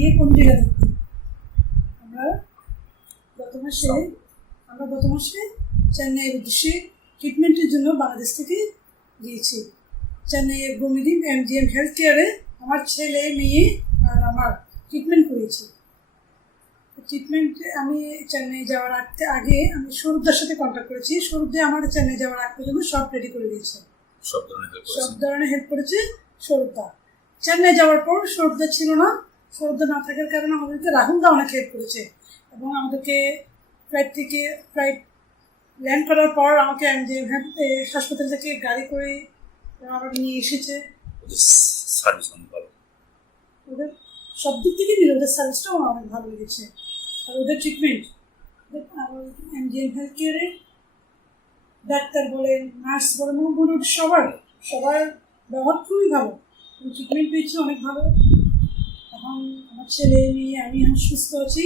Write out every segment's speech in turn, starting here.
নিয়ে কোন জায়গা থাকি। আমরা গত মাসে চেন্নাইয়ের উদ্দেশ্যে ট্রিটমেন্টের জন্য বাংলাদেশ থেকে গিয়েছি। চেন্নাইয়ের গোমিদিন MGM হেলথ কেয়ারে আমার ছেলে মেয়ে আর আমার ট্রিটমেন্ট করেছি। ট্রিটমেন্টে আমি চেন্নাই যাওয়ার আগে আমি সৌরভদার সাথে কন্ট্যাক্ট করেছি। সৌরভদা আমার চেন্নাই যাওয়ার আগ পর্যন্ত সব রেডি করে দিয়েছে, সব ধরনের হেল্প করেছে সৌরভদা। চেন্নাই যাওয়ার পর সৌরভদা ছিল না, সৌরভদা না থাকার কারণে আমাদেরকে রাহুলদা অনেক হেল্প করেছে এবং আমাদেরকে ফ্লাইট ল্যান্ড করার পর আমাকে MGM হাসপাতাল থেকে গাড়ি করে আবার নিয়ে এসেছে। ওদের সব দিক থেকে মিলে ওদের সার্ভিসটাও আমার অনেক ভালো লেগেছে। আর ওদের ট্রিটমেন্ট MGM হেলথ কেয়ারে ডাক্তার বলেন, নার্স বলেন, সবার ব্যবহার খুবই ভালো। ট্রিটমেন্ট পেয়েছি অনেক ভালো। এখন আমার ছেলে মেয়ে আমি সুস্থ আছি।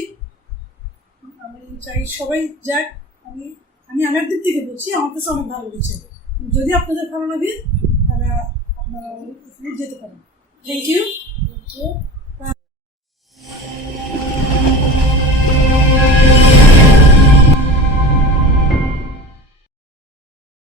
আমি চাই সবাই যাক। আমি আমার দিক থেকে বলছি, আমার কাছে অনেক ভালো লেগেছে। যদি আপনাদের ভালো লাগে তাহলে আপনারা যেতে পারেন। Thank you.